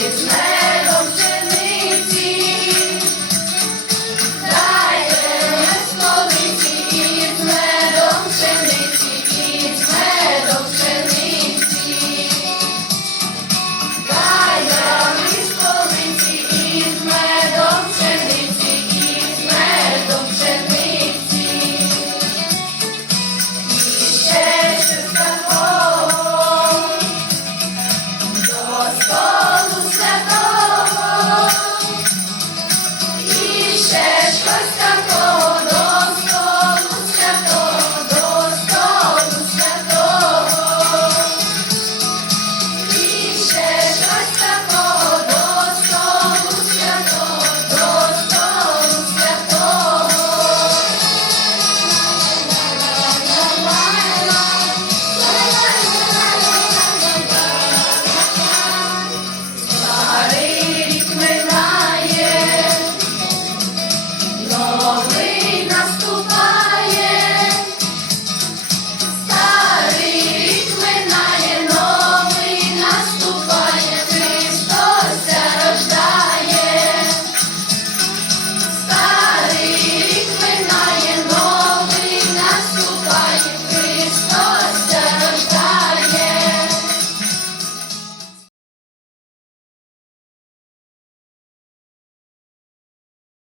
It's